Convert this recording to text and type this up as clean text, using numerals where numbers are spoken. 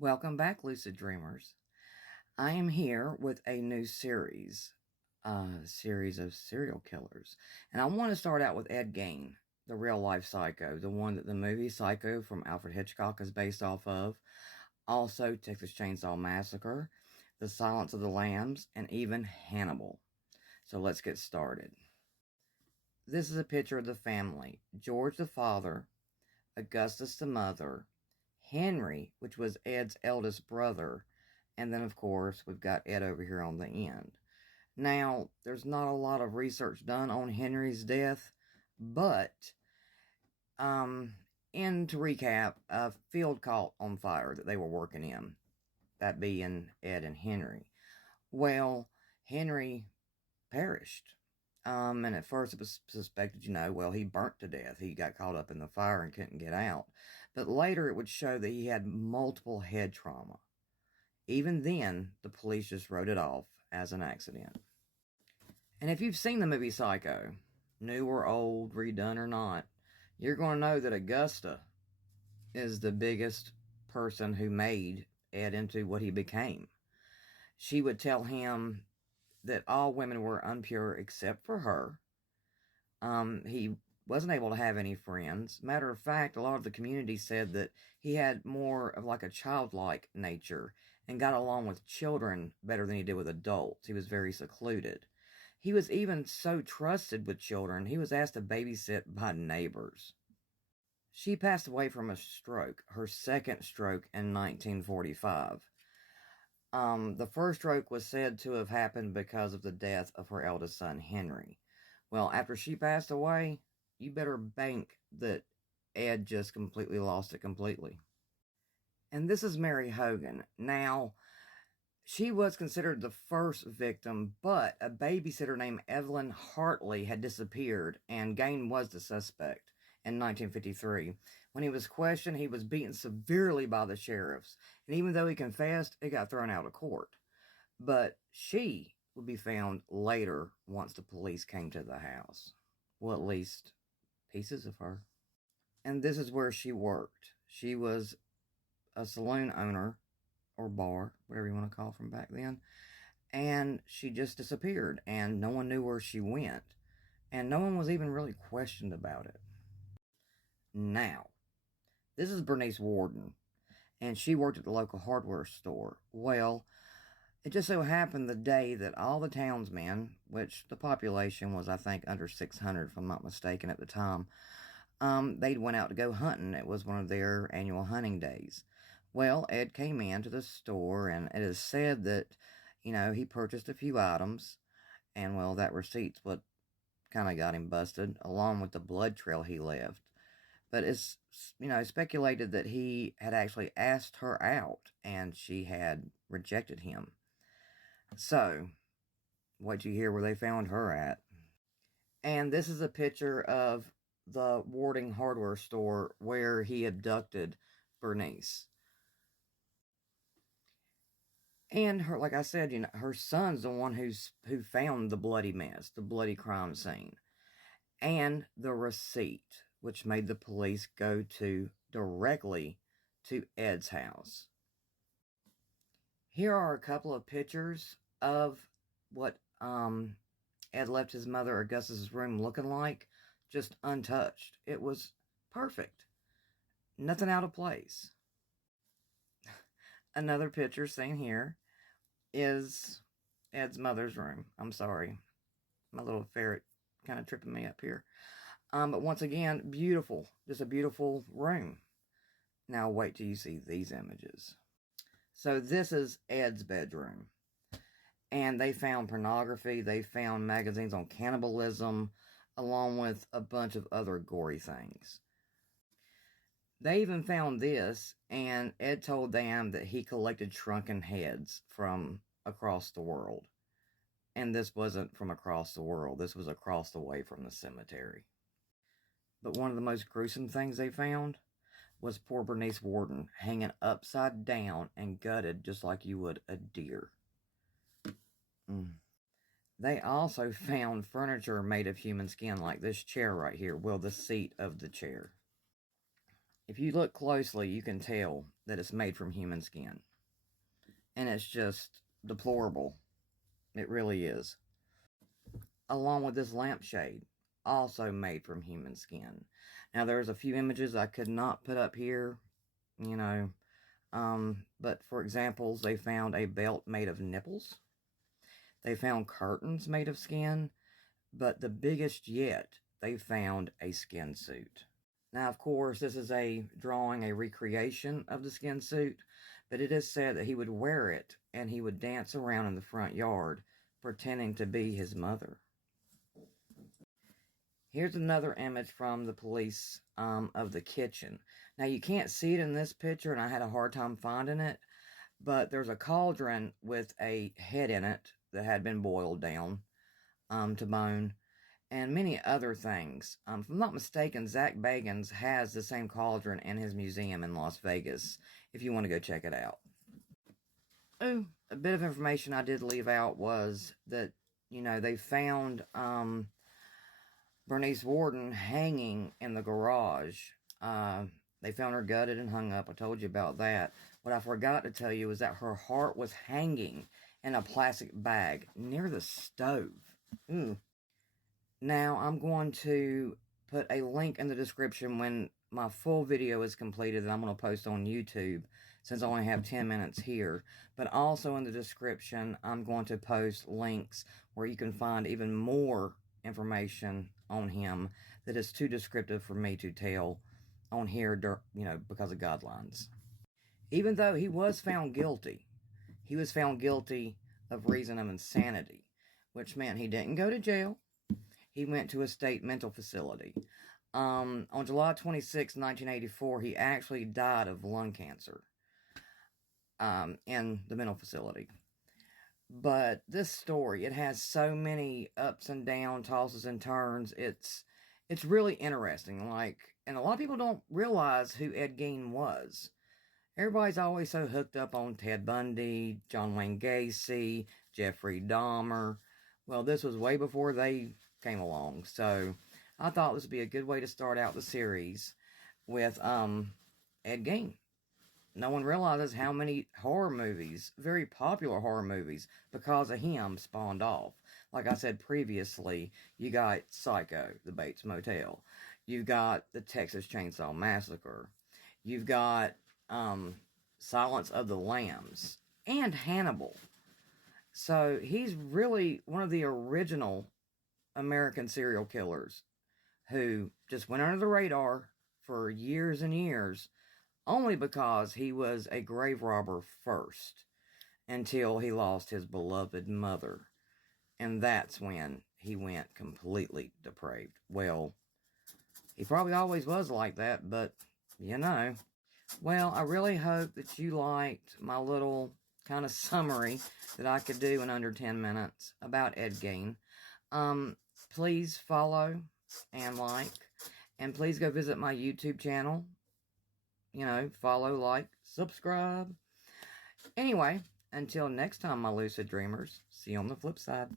Welcome back, Lucid Dreamers. I am here with a new series of serial killers. And I want to start out with Ed Gein, the real life psycho, the one that the movie Psycho from Alfred Hitchcock is based off of. Also, Texas Chainsaw Massacre, The Silence of the Lambs, and even Hannibal. So let's get started. This is a picture of the family: George the father, Augustus the mother, Henry, which was Ed's eldest brother, and then, of course, we've got Ed over here on the end. Now, there's not a lot of research done on Henry's death, but, and to recap, a field caught on fire that they were working in, that being Ed and Henry. Well, Henry perished. And at first it was suspected, well, he burnt to death. He got caught up in the fire and couldn't get out. But later it would show that he had multiple head trauma. Even then, the police just wrote it off as an accident. And if you've seen the movie Psycho, new or old, redone or not, you're going to know that Augusta is the biggest person who made Ed into what he became. She would tell him that all women were impure except for her. He wasn't able to have any friends. Matter of fact, a lot of the community said that he had more of like a childlike nature and got along with children better than he did with adults. He was very secluded. He was even so trusted with children, he was asked to babysit by neighbors. She passed away from a stroke, her second stroke in 1945. The first stroke was said to have happened because of the death of her eldest son, Henry. Well, after she passed away, you better bank that Ed just completely lost it completely. And this is Mary Hogan. Now, she was considered the first victim, but a babysitter named Evelyn Hartley had disappeared, and Gein was the suspect in 1953. When he was questioned, he was beaten severely by the sheriffs, and even though he confessed, it got thrown out of court. But she would be found later once the police came to the house. Well, at least pieces of her. And this is where she worked. She was a saloon owner or bar, whatever you want to call it from back then. And she just disappeared, and no one knew where she went. And no one was even really questioned about it. Now, this is Bernice Warden, and she worked at the local hardware store. Well, it just so happened the day that all the townsmen, which the population was, I think, under 600, if I'm not mistaken at the time, they went out to go hunting. It was one of their annual hunting days. Well, Ed came into the store, and it is said that, he purchased a few items, and, well, that receipt's what kind of got him busted, along with the blood trail he left. But it's, speculated that he had actually asked her out, and she had rejected him. So, what'd you hear where they found her at? And this is a picture of the Warding hardware store where he abducted Bernice. And her, like I said, her son's the one who found the bloody mess, the bloody crime scene, and the receipt, which made the police go directly to Ed's house. Here are a couple of pictures of what Ed left his mother Augustus's room looking like, just untouched. It was perfect. Nothing out of place. Another picture seen here is Ed's mother's room. I'm sorry. My little ferret kind of tripping me up here. But once again, beautiful. Just a beautiful room. Now wait till you see these images. So this is Ed's bedroom. And they found pornography. They found magazines on cannibalism, along with a bunch of other gory things. They even found this, and Ed told them that he collected shrunken heads from across the world. And this wasn't from across the world. This was across the way from the cemetery. But one of the most gruesome things they found was poor Bernice Warden hanging upside down and gutted just like you would a deer. They also found furniture made of human skin, like this chair right here. Well, the seat of the chair. If you look closely, you can tell that it's made from human skin. And it's just deplorable. It really is. Along with this lampshade, also made from human skin. Now, there's a few images I could not put up here, you know. But for examples, they found a belt made of nipples. They found curtains made of skin. But the biggest yet, they found a skin suit. Now, of course, this is a drawing, a recreation of the skin suit, but it is said that he would wear it and he would dance around in the front yard, pretending to be his mother. Here's another image from the police of the kitchen. Now, you can't see it in this picture, and I had a hard time finding it, but there's a cauldron with a head in it that had been boiled down to bone, and many other things. If I'm not mistaken, Zak Bagans has the same cauldron in his museum in Las Vegas, if you want to go check it out. Oh, a bit of information I did leave out was that, you know, they found Bernice Worden hanging in the garage. They found her gutted and hung up. I told you about that. What I forgot to tell you is that her heart was hanging in a plastic bag near the stove. Ooh. Now, I'm going to put a link in the description when my full video is completed that I'm going to post on YouTube, since I only have 10 minutes here. But also in the description, I'm going to post links where you can find even more information on him that is too descriptive for me to tell on here, you know, because of guidelines. Even though he was found guilty of reason of insanity, which meant he didn't go to jail. He went to a state mental facility. On July 26, 1984, he actually died of lung cancer in the mental facility. But this story, it has so many ups and downs, tosses and turns. It's really interesting. Like, and a lot of people don't realize who Ed Gein was. Everybody's always so hooked up on Ted Bundy, John Wayne Gacy, Jeffrey Dahmer. Well, this was way before they came along, so I thought this would be a good way to start out the series with Ed Gein. No one realizes how many horror movies, very popular horror movies, because of him spawned off. Like I said previously, you got Psycho, the Bates Motel. You've got the Texas Chainsaw Massacre. You've got Silence of the Lambs. And Hannibal. So he's really one of the original American serial killers who just went under the radar for years and years, only because he was a grave robber first, until he lost his beloved mother. And that's when he went completely depraved. Well, he probably always was like that, but, you know. Well, I really hope that you liked my little kind of summary that I could do in under 10 minutes about Ed Gein. Please follow and like, and please go visit my YouTube channel. You know, follow, like, subscribe. Anyway, until next time, my lucid dreamers, see you on the flip side.